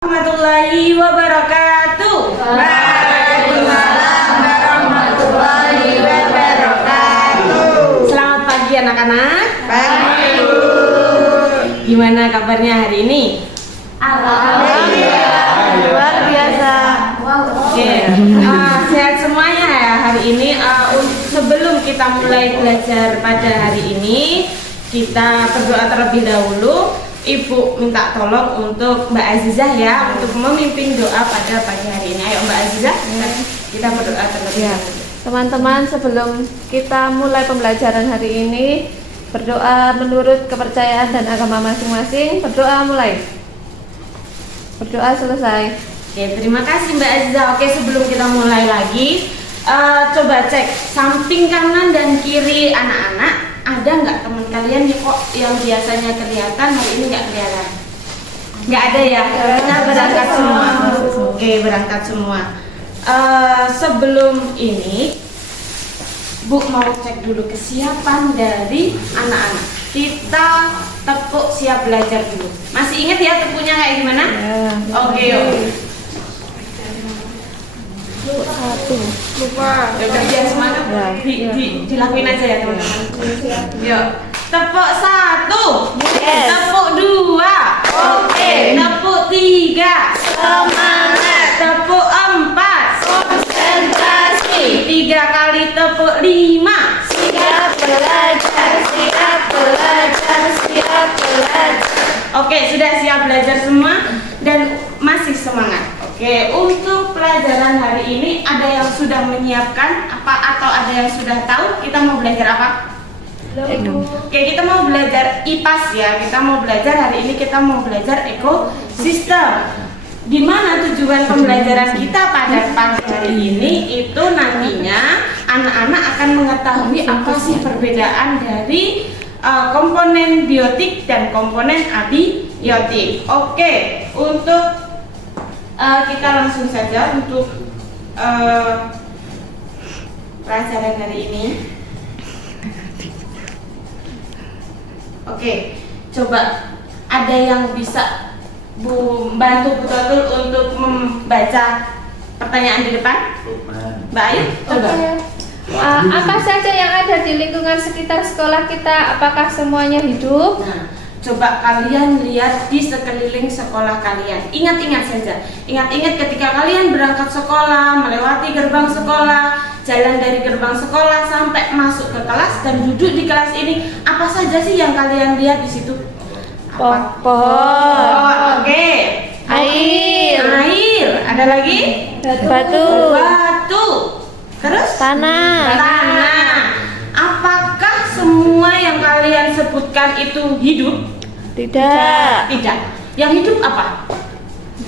Warahmatullahi wabarakatuh. Waalaikumsalam warahmatullahi wabarakatuh. Selamat pagi anak-anak. Pagi. Gimana kabarnya hari ini? Alhamdulillah. Luar biasa. Oke, sehat semuanya ya hari ini. Sebelum kita mulai belajar pada hari ini, kita berdoa terlebih dahulu. Ibu minta tolong untuk Mbak Azizah ya untuk memimpin doa pada pagi hari ini. Ayo Mbak Azizah, kita berdoa terlebih dahulu. Teman-teman, sebelum kita mulai pembelajaran hari ini, berdoa menurut kepercayaan dan agama masing-masing. Berdoa mulai. Berdoa selesai. Oke, terima kasih Mbak Azizah. Oke, sebelum kita mulai lagi, coba cek samping kanan dan kiri anak-anak. Ada nggak teman kalian nih kok yang biasanya kelihatan hari ini nggak kelihatan? Nggak ada ya? Kita berangkat semua. Oke, berangkat semua. Sebelum ini, Bu mau cek dulu kesiapan dari anak-anak. Kita tepuk siap belajar dulu. Masih ingat ya tepuknya kayak gimana? Oke. Lupa. Ya udah biar semangat. Dilakuin aja ya teman-teman. Yuk. Tepuk 1. Yes. Tepuk 2. Oke. Tepuk 3. Semangat. Tepuk 4. Konsentrasi. 3 kali tepuk 5. Siap belajar. Siap belajar. Siap belajar. Oke, sudah siap belajar semua dan masih semangat. Oke, untuk pelajaran hari ini ada yang sudah menyiapkan apa atau ada yang sudah tahu kita mau belajar apa? Oke, kita mau belajar IPAS ya. Kita mau belajar hari ini kita mau belajar ekosistem. Di mana tujuan pembelajaran kita pada pagi hari ini itu nantinya anak-anak akan mengetahui apa sih perbedaan dari komponen biotik dan komponen abiotik. Oke, untuk kita langsung saja untuk pelajaran hari ini. Oke, coba ada yang bisa bantu betul untuk membaca pertanyaan di depan? Mbak Ayu, coba. Apa saja yang ada di lingkungan sekitar sekolah kita? Apakah semuanya hidup? Nah, coba kalian lihat di sekeliling sekolah kalian. Ingat-ingat saja. Ingat-ingat ketika kalian berangkat sekolah, melewati gerbang sekolah, jalan dari gerbang sekolah sampai masuk ke kelas dan duduk di kelas ini, apa saja sih yang kalian lihat di situ? Pohon. Oke. Air. Air. Ada lagi? Batu. Batu. Terus? Tanah. Tanah. Apakah semua yang kalian sebutkan itu hidup? Tidak. Tidak. Yang hidup apa?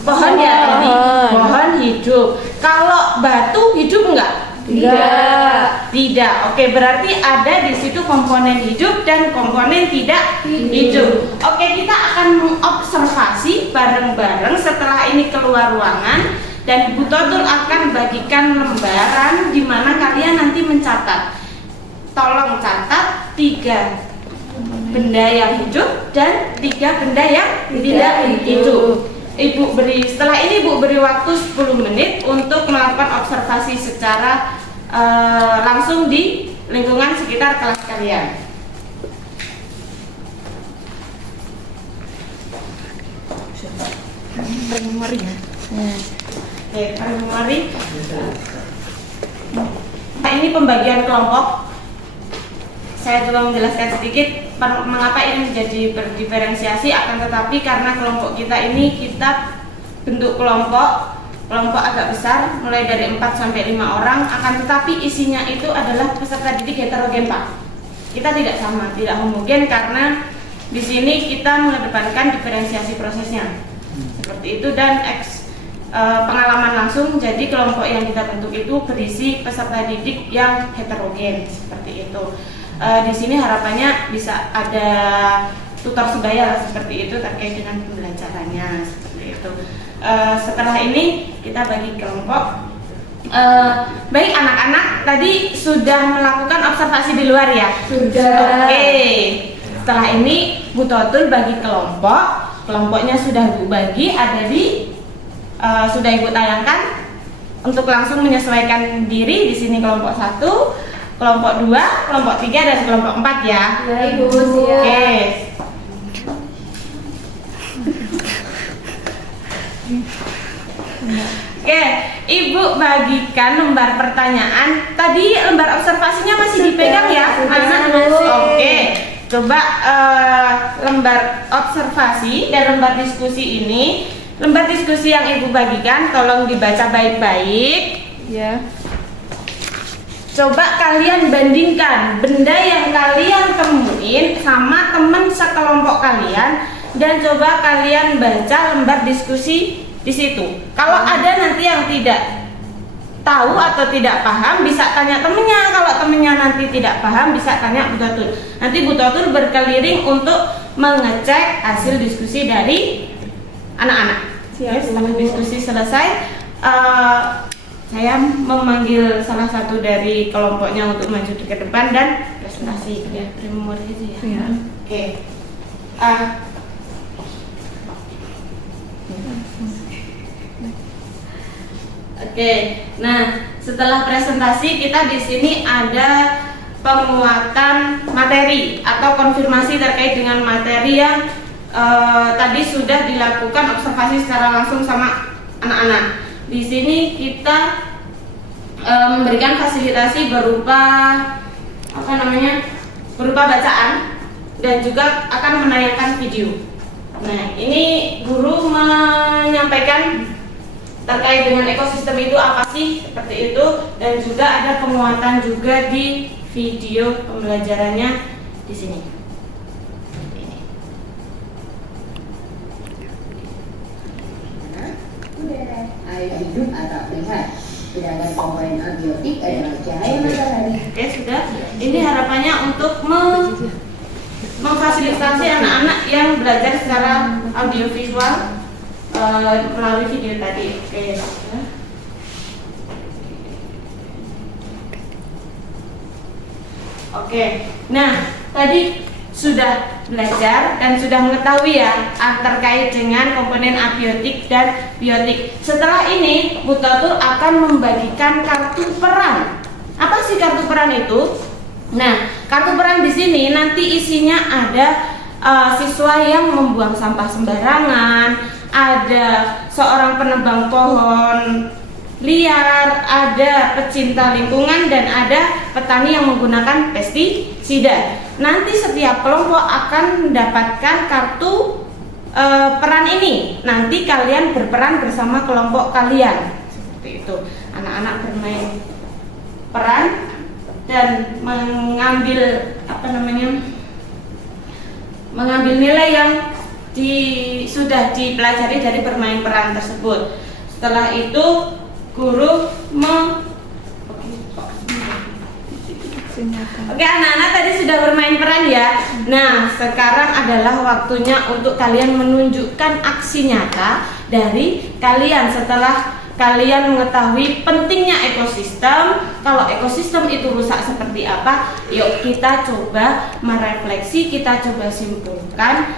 Pohon ya tadi. Pohon. Pohon hidup. Kalau batu hidup enggak? Tidak. Tidak. Oke, berarti ada di situ komponen hidup dan komponen tidak hidup. Oke, kita akan mengobservasi bareng-bareng setelah ini keluar ruangan dan Bu Totul akan bagikan lembaran di mana kalian nanti mencatat. Tolong catat 3 benda yang hidup dan 3 benda yang tidak hidup. Ibu beri setelah ini Ibu beri waktu 10 menit untuk melakukan observasi secara langsung di lingkungan sekitar kelas kalian. Memori ya. Oke, memori. Nah, ini pembagian kelompok. Saya coba menjelaskan sedikit mengapa ini menjadi berdiferensiasi, akan tetapi karena kelompok kita ini kita bentuk kelompok agak besar, mulai dari 4 sampai 5 orang, akan tetapi isinya itu adalah peserta didik heterogen Pak. Kita tidak sama, tidak homogen karena di sini kita mengedepankan diferensiasi prosesnya. Seperti itu dan pengalaman langsung, jadi kelompok yang kita bentuk itu berisi peserta didik yang heterogen seperti itu. Di sini harapannya bisa ada tutor sebaya seperti itu terkait dengan pembelajarannya seperti itu. Setelah ini kita bagi kelompok. Baik anak-anak, tadi sudah melakukan observasi di luar ya? Sudah. Oke. Setelah ini Bu Totul bagi kelompok. Kelompoknya sudah Bu bagi ada di sudah Ibu tayangkan untuk langsung menyesuaikan diri. Di sini kelompok 1, kelompok 2, kelompok 3 dan kelompok 4 ya. Ya Ibu, siap. Oke. Oke, Ibu bagikan lembar pertanyaan. Tadi lembar observasinya masih dipegang ya, masih. Oke, coba lembar observasi dan lembar diskusi ini. Lembar diskusi yang Ibu bagikan tolong dibaca baik-baik. Ya. Coba kalian bandingkan benda yang kalian temuin sama teman sekelompok kalian dan coba kalian baca lembar diskusi di situ. Kalau ada nanti yang tidak tahu atau tidak paham bisa tanya temennya. Kalau temennya nanti tidak paham bisa tanya Bu Totul. Nanti Bu Totul berkeliling untuk mengecek hasil diskusi dari anak-anak. Siap, Setelah Bu. diskusi selesai, saya memanggil salah satu dari kelompoknya untuk maju ke depan dan presentasi ya, memori aja ya. Ya. Oke. Oke. Nah, setelah presentasi kita di sini ada penguatan materi atau konfirmasi terkait dengan materi yang tadi sudah dilakukan observasi secara langsung sama anak-anak. Di sini kita memberikan fasilitasi berupa berupa bacaan dan juga akan menayangkan video. Nah, ini guru menyampaikan terkait dengan ekosistem itu apa sih, seperti itu, dan juga ada penguatan juga di video pembelajarannya di sini. Air hidup atau sehat. Sedangkan komponen abiotik adalah cahaya matahari. Oke, sudah. Ini harapannya untuk memfasilitasi anak-anak yang belajar secara audiovisual melalui video tadi. Oke. Oke. Nah, tadi sudah belajar dan sudah mengetahui ya terkait dengan komponen abiotik dan biotik. Setelah ini Bu Totul akan membagikan kartu peran. Apa sih kartu peran itu? Nah, kartu peran di sini nanti isinya ada siswa yang membuang sampah sembarangan, ada seorang penebang pohon liar, ada pecinta lingkungan, dan ada petani yang menggunakan pestisida. Nanti setiap kelompok akan mendapatkan kartu peran ini. Nanti kalian berperan bersama kelompok kalian. Seperti itu. Anak-anak bermain peran dan mengambil mengambil nilai yang sudah dipelajari dari bermain peran tersebut. Setelah itu guru Oke, anak-anak tadi sudah bermain peran ya. Nah, sekarang adalah waktunya untuk kalian menunjukkan aksi nyata dari kalian setelah kalian mengetahui pentingnya ekosistem. Kalau ekosistem itu rusak seperti apa, yuk kita coba merefleksi, kita coba simpulkan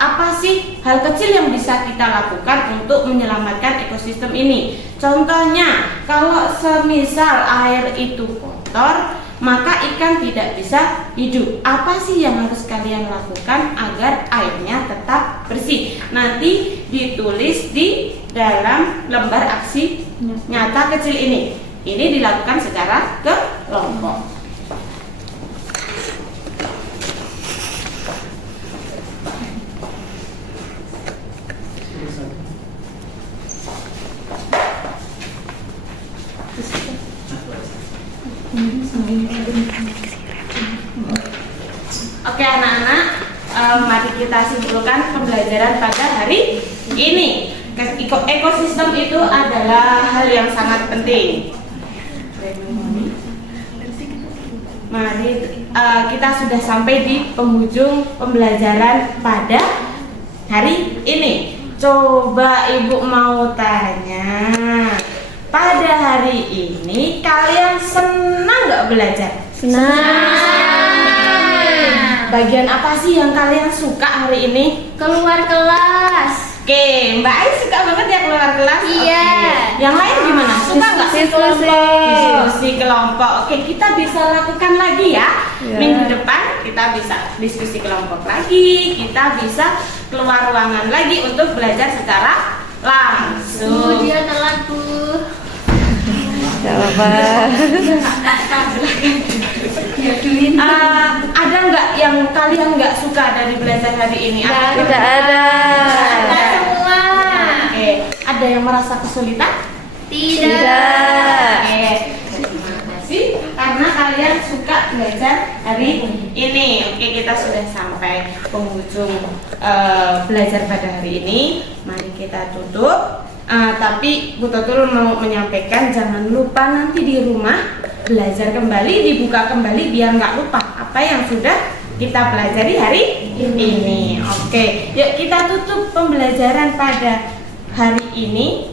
apa sih hal kecil yang bisa kita lakukan untuk menyelamatkan ekosistem ini. Contohnya, kalau semisal air itu kotor, maka ikan tidak bisa hidup. Apa sih yang harus kalian lakukan agar airnya tetap bersih? Nanti ditulis di dalam lembar aksi nyata kecil ini. Ini dilakukan secara kelompok. Oke anak-anak, mari kita simpulkan pembelajaran pada hari ini. Ekosistem itu adalah hal yang sangat penting. Mari kita sudah sampai di penghujung pembelajaran pada hari ini. Coba Ibu mau tanya, pada hari ini kalian senang nggak belajar? Senang. Bagian apa sih yang kalian suka hari ini? Keluar kelas. Oke, Mbak Ais suka banget ya keluar kelas. diskusi kelompok. Oke, kita bisa lakukan lagi ya. Ya. Minggu depan kita bisa diskusi kelompok lagi, kita bisa keluar ruangan lagi untuk belajar secara langsung. Dia telat Bu. Gak apa-apa. Ada nggak yang kalian nggak suka dari belajar hari ini? Tidak ada. Ada semua. Oke, ada yang merasa kesulitan? Tidak. Oke, terima kasih karena kalian suka belajar hari ini. Oke, kita sudah sampai penghujung belajar pada hari ini. Mari kita tutup. Tapi Bu Totul mau menyampaikan jangan lupa nanti di rumah belajar kembali, dibuka kembali biar nggak lupa apa yang sudah kita pelajari hari ini. Oke, yuk kita tutup pembelajaran pada hari ini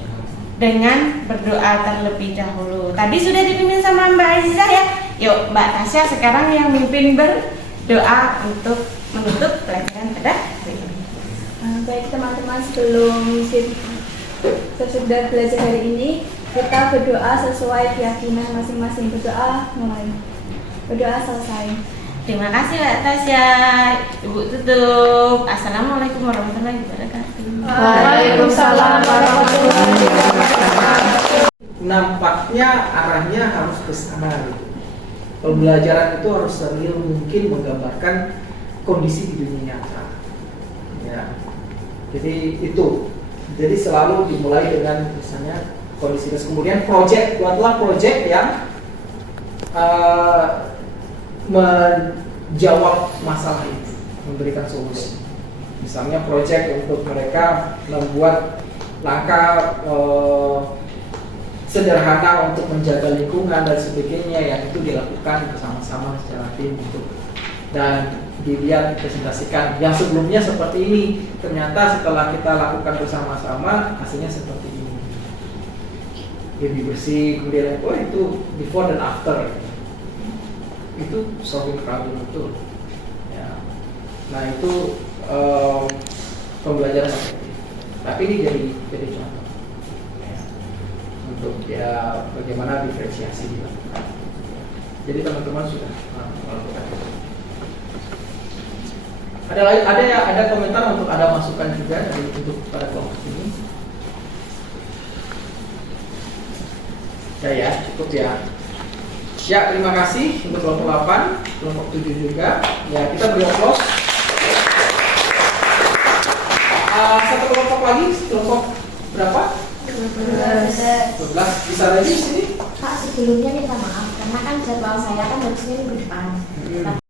dengan berdoa terlebih dahulu. Tadi sudah dipimpin sama Mbak Aziza ya. Yuk Mbak Tasya sekarang yang mimpin berdoa untuk menutup pelajaran pada hari ini. Baik teman-teman, sebelum sesudah belajar hari ini kita berdoa sesuai keyakinan masing-masing. Berdoa mulai. Berdoa selesai. Terima kasih Mbak Tasya. Ibu tutup. Assalamualaikum warahmatullahi wabarakatuh. Waalaikumsalam warahmatullahi wabarakatuh. Nampaknya arahnya harus ke sana gitu. Pembelajaran itu harus real mungkin menggambarkan kondisi di dunia nyata. Ya. Jadi itu. Jadi selalu dimulai dengan misalnya kondisi terus kemudian buatlah project yang menjawab masalah itu, memberikan solusi. Misalnya project untuk mereka membuat langkah sederhana untuk menjaga lingkungan dan sebagainya yang itu dilakukan bersama-sama secara tim gitu. Dan dilihat presentasikan yang sebelumnya seperti ini, ternyata setelah kita lakukan bersama-sama hasilnya seperti ini, lebih bersih, kemudian itu before dan after, itu solving problem betul ya. Nah itu pembelajaran efektif, tapi ini jadi contoh ya, untuk ya bagaimana diferensiasi dilakukan. Jadi teman-teman sudah melakukan itu. Ada komentar untuk ada masukan juga dari untuk pada kelompok ini. Ya cukup ya. Ya terima kasih untuk kelompok 8, kelompok 7 juga. Ya kita beri applause. Satu kelompok lagi, kelompok berapa? 12. Bisa lagi di sini? Pak, sebelumnya minta maaf karena kan jadwal saya kan harusnya minggu depan.